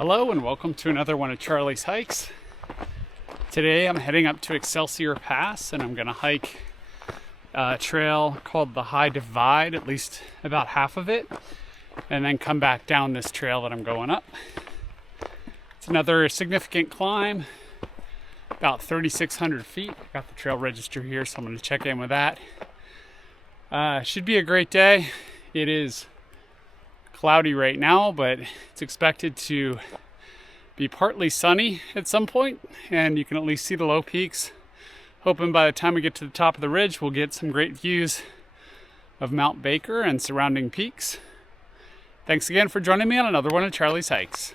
Hello and welcome to another one of Charlie's hikes. Today I'm heading up to Excelsior Pass and I'm going to hike a trail called the High Divide, at least about half of it, and then come back down this trail that I'm going up. It's another significant climb, about 3,600 feet. I got the trail register here, so I'm going to check in with that. Should be a great day. It is cloudy right now, but it's expected to be partly sunny at some point, and you can at least see the low peaks. Hoping by the time we get to the top of the ridge, we'll get some great views of Mount Baker and surrounding peaks. Thanks again for joining me on another one of Charlie's hikes.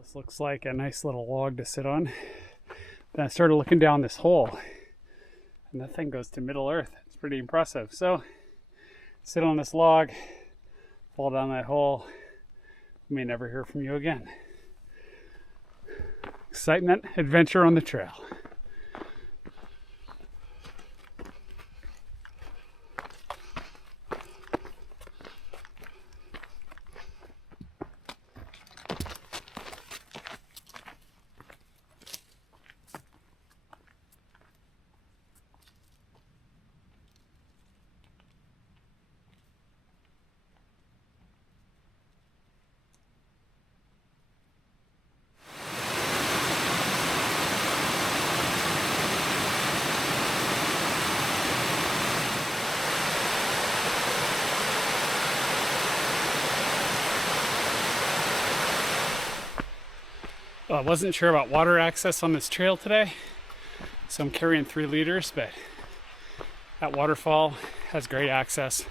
This looks like a nice little log to sit on. Then I started looking down this hole, and that thing goes to Middle Earth. It's pretty impressive. So, sit on this log, fall down that hole. We may never hear from you again. Excitement, adventure on the trail. I wasn't sure about water access on this trail today, so I'm carrying 3 liters, but that waterfall has great access,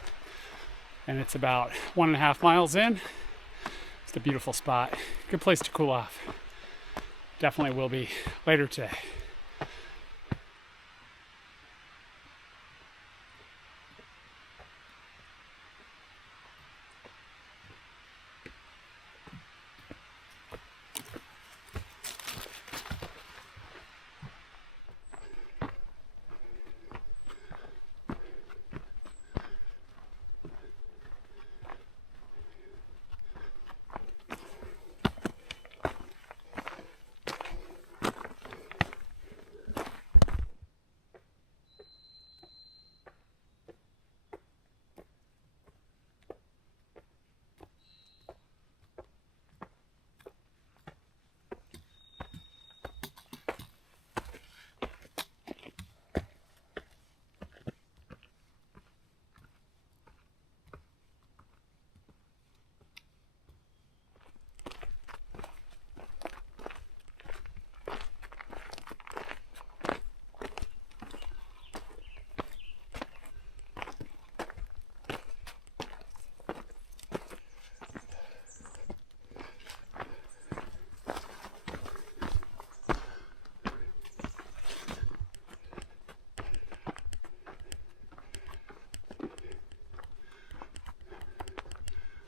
and it's about 1.5 miles in. It's a beautiful spot. Good place to cool off. Definitely will be later today.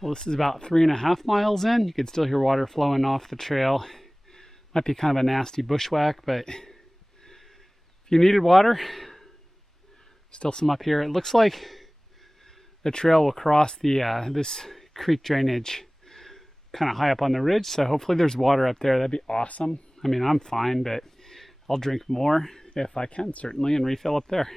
Well, this is about 3.5 miles in. You can still hear water flowing off the trail. Might be kind of a nasty bushwhack, but if you needed water, still some up here. It looks like the trail will cross the this creek drainage kind of high up on the ridge, so hopefully there's water up there. That'd be awesome. I mean, I'm fine, but I'll drink more if I can, certainly, and refill up there.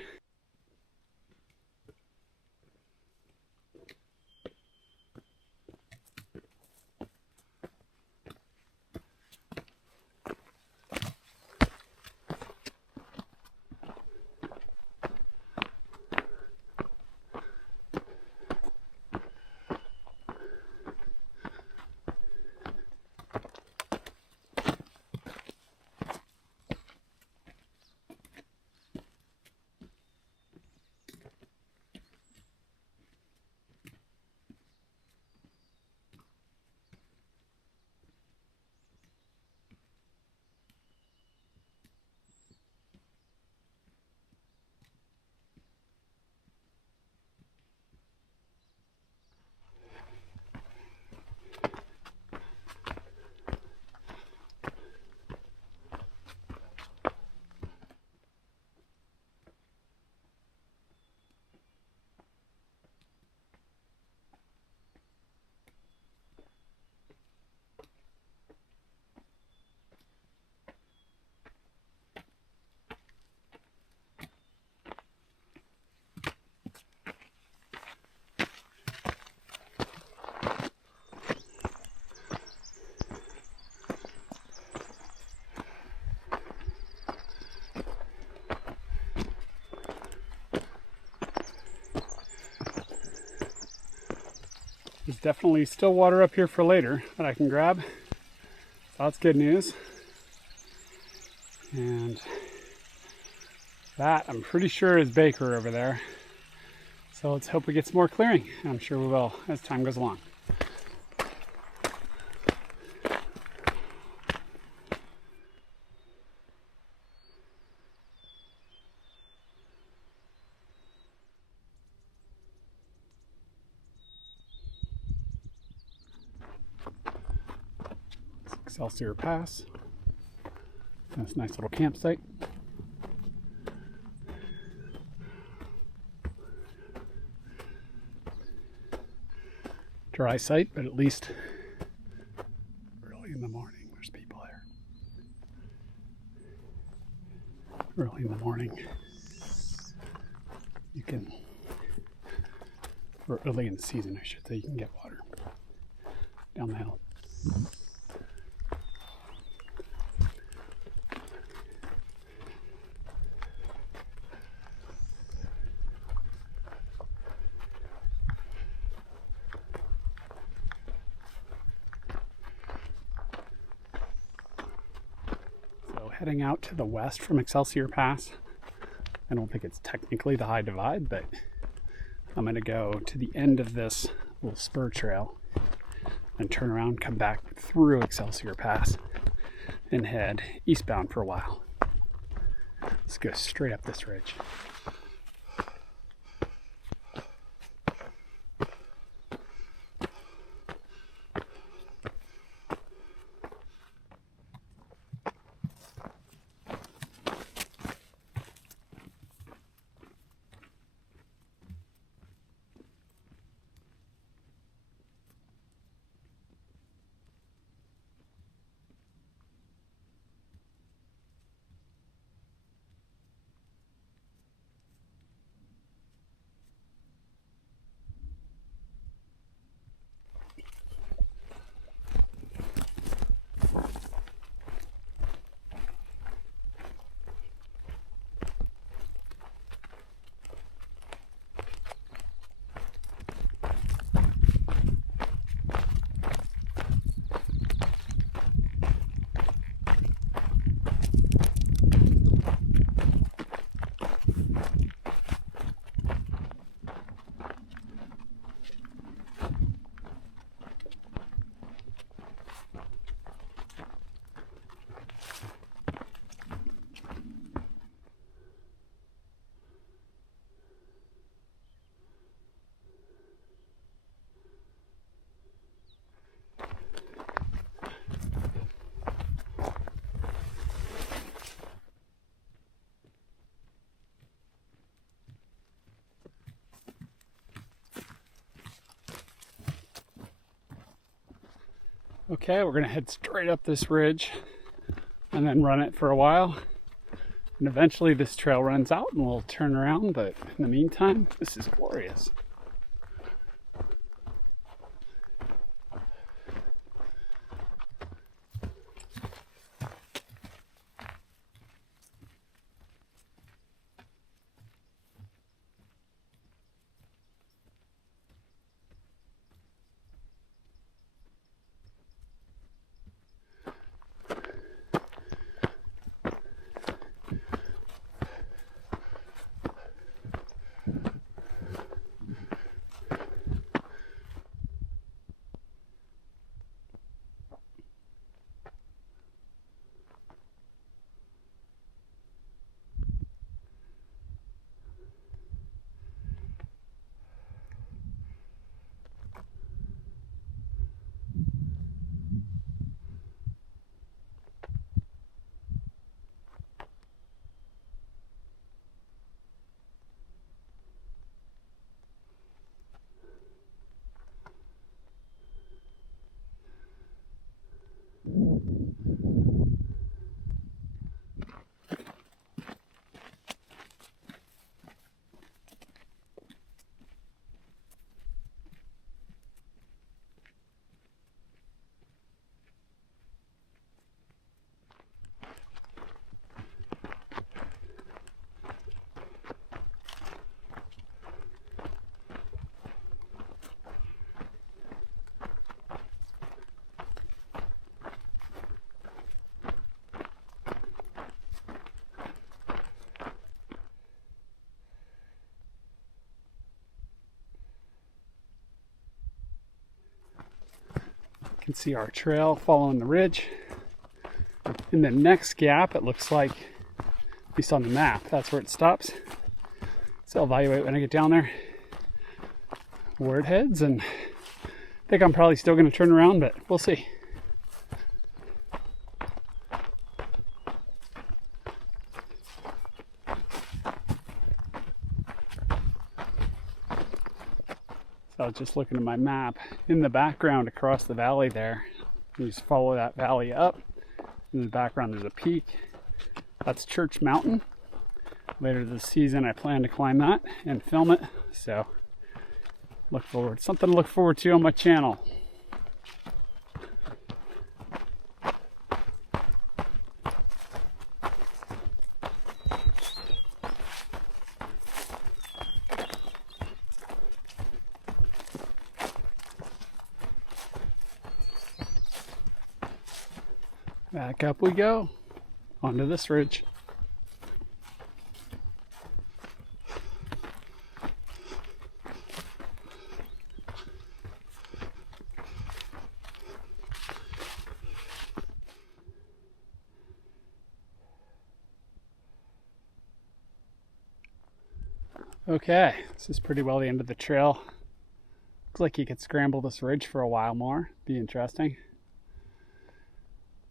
definitely still water up here for later that I can grab. So that's good news. And that, I'm pretty sure, is Baker over there. So let's hope we get some more clearing. I'm sure we will as time goes along. Excelsior Pass. That's a nice little campsite. Dry site, but at least early in the morning there's people there. Early in the morning you can, or early in the season I should say, you can get water down the hill. Heading out to the west from Excelsior Pass. I don't think it's technically the High Divide, but I'm going to go to the end of this little spur trail and turn around, come back through Excelsior Pass and head eastbound for a while. Let's go straight up this ridge. Okay, we're gonna head straight up this ridge and then run it for a while. And eventually this trail runs out and we'll turn around, but in the meantime, this is glorious. You can see our trail following the ridge. In the next gap, it looks like, at least on the map, that's where it stops. So I'll evaluate when I get down there where it heads, and I think I'm probably still going to turn around, but we'll see. So I was just looking at my map. In the background across the valley there, you just follow that valley up. In the background there's a peak. That's Church Mountain. Later this season I plan to climb that and film it. So something to look forward to on my channel. Back up we go, onto this ridge. Okay, this is pretty well the end of the trail. Looks like you could scramble this ridge for a while more. Be interesting.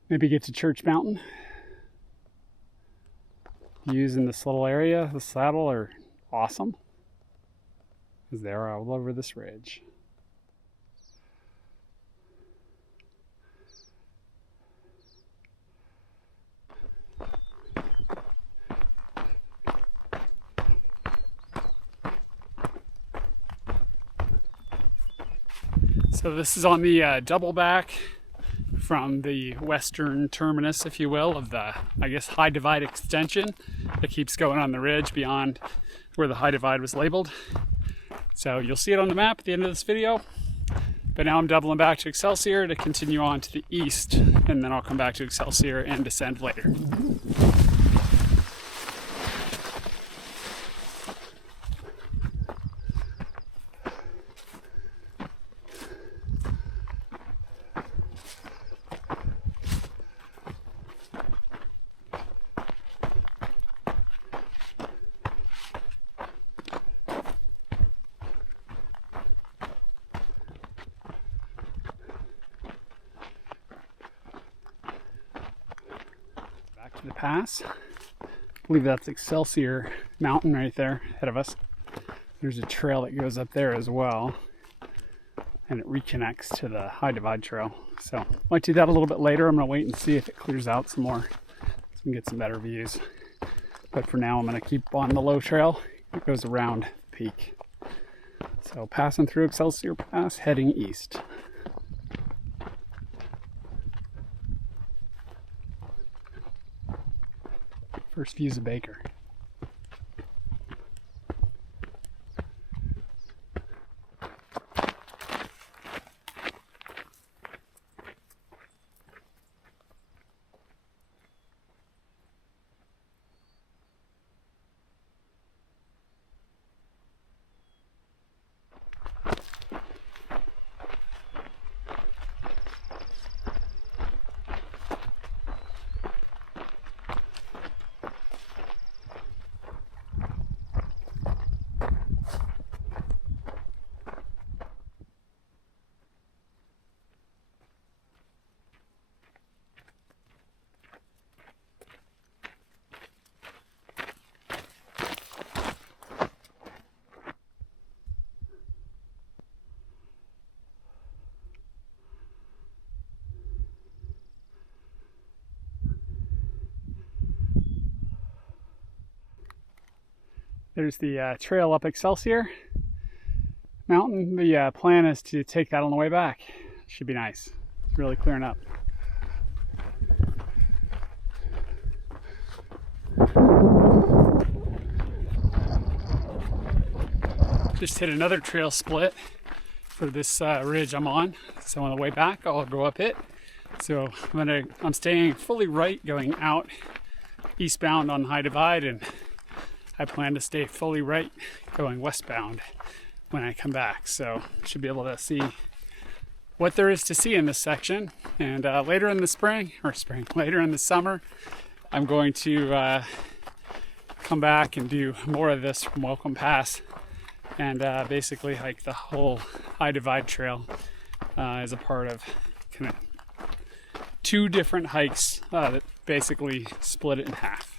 Maybe get to Church Mountain. Views in this little area, the saddle, are awesome, because they're all over this ridge. So this is on the double back from the western terminus, if you will, of the, I guess, High Divide extension that keeps going on the ridge beyond where the High Divide was labeled. So you'll see it on the map at the end of this video. But now I'm doubling back to Excelsior to continue on to the east, and then I'll come back to Excelsior and descend later. The pass. I believe that's Excelsior Mountain right there ahead of us. There's a trail that goes up there as well, and it reconnects to the High Divide trail. So might do that a little bit later. I'm gonna wait and see if it clears out some more so we can get some better views. But for now I'm gonna keep on the low trail. It goes around the peak. So passing through Excelsior Pass, heading east. First views of Baker. There's the trail up Excelsior Mountain. The plan is to take that on the way back. Should be nice. It's really clearing up. Just hit another trail split for this ridge I'm on. So on the way back, I'll go up it. So I'm staying fully right going out eastbound on High Divide, and I plan to stay fully right going westbound when I come back. So I should be able to see what there is to see in this section. And later in the later in the summer, I'm going to come back and do more of this from Welcome Pass and basically hike the whole High Divide Trail as a part of kind of 2 different hikes that basically split it in half.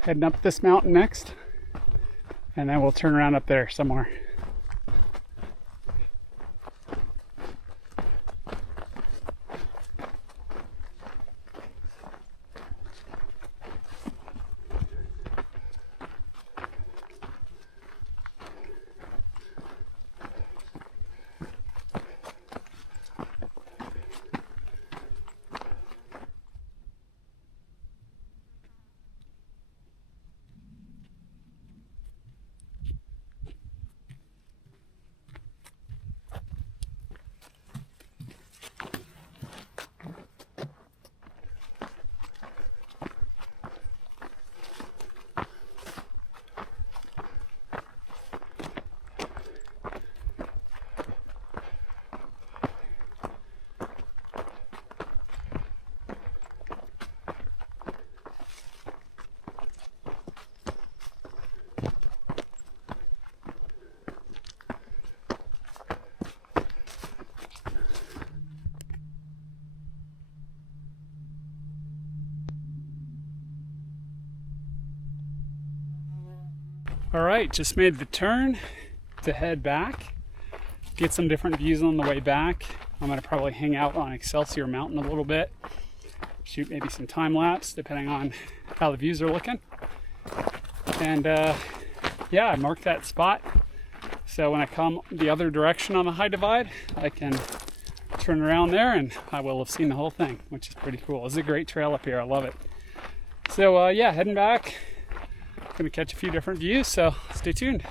Heading up this mountain next, and then we'll turn around up there somewhere. All right, just made the turn to head back, get some different views on the way back. I'm gonna probably hang out on Excelsior Mountain a little bit, shoot maybe some time lapse depending on how the views are looking. And yeah, I marked that spot. So when I come the other direction on the High Divide, I can turn around there and I will have seen the whole thing, which is pretty cool. This is a great trail up here, I love it. So yeah, heading back. Gonna catch a few different views, so stay tuned.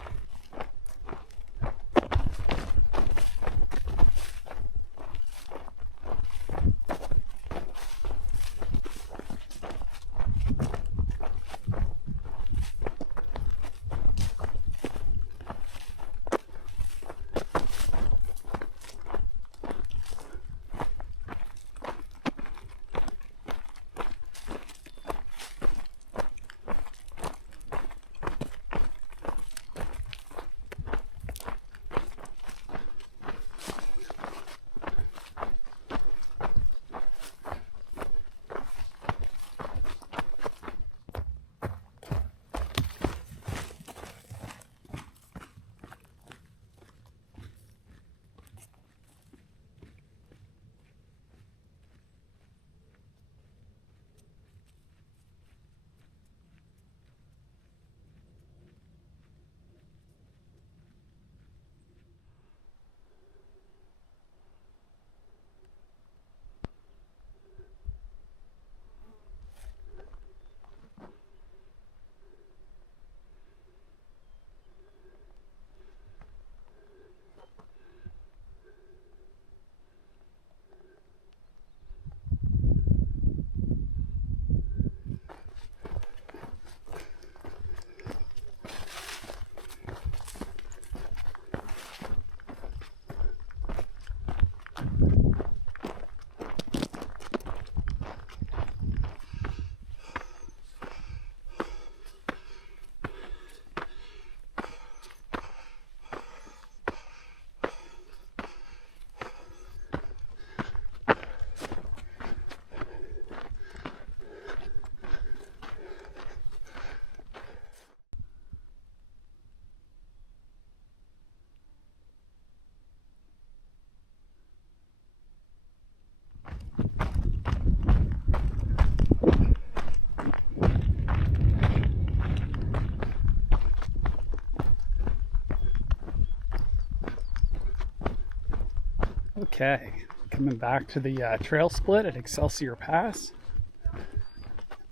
Okay, coming back to the trail split at Excelsior Pass.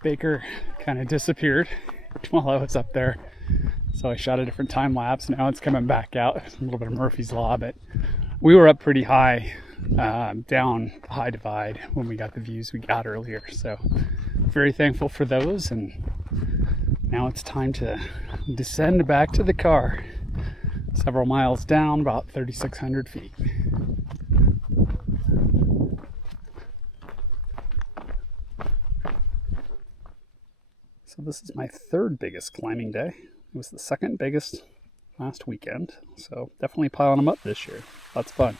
Baker kind of disappeared while I was up there, so I shot a different time lapse. Now it's coming back out. It's a little bit of Murphy's Law, but we were up pretty high, down the High Divide when we got the views we got earlier. So very thankful for those, and now it's time to descend back to the car. Several miles down, about 3,600 feet. So this is my third biggest climbing day. It was the second biggest last weekend, so definitely piling them up this year. Lots of fun.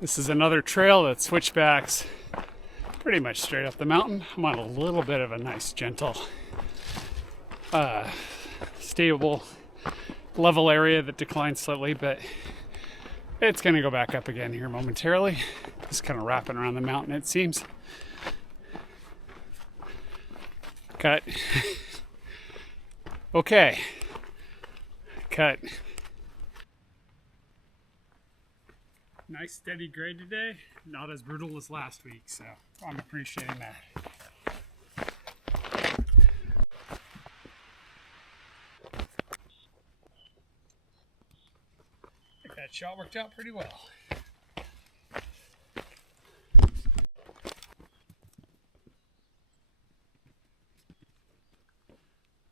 This is another trail that switchbacks pretty much straight up the mountain. I'm on a little bit of a nice, gentle, stable, level area that declines slightly, but it's going to go back up again here momentarily. Just kind of wrapping around the mountain, it seems. Cut. Okay. Cut. Nice steady grade today, not as brutal as last week, so I'm appreciating that. I think that shot worked out pretty well.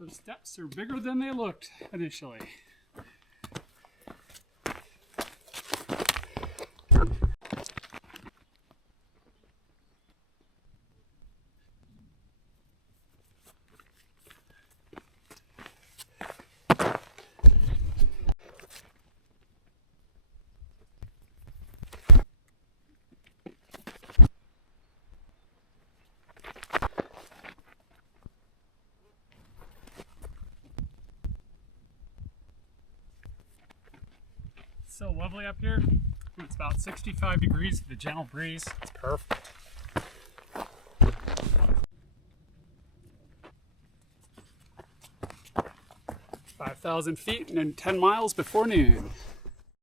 Those steps are bigger than they looked initially. So lovely up here. It's about 65 degrees with a gentle breeze. It's perfect. 5,000 feet and then 10 miles before noon.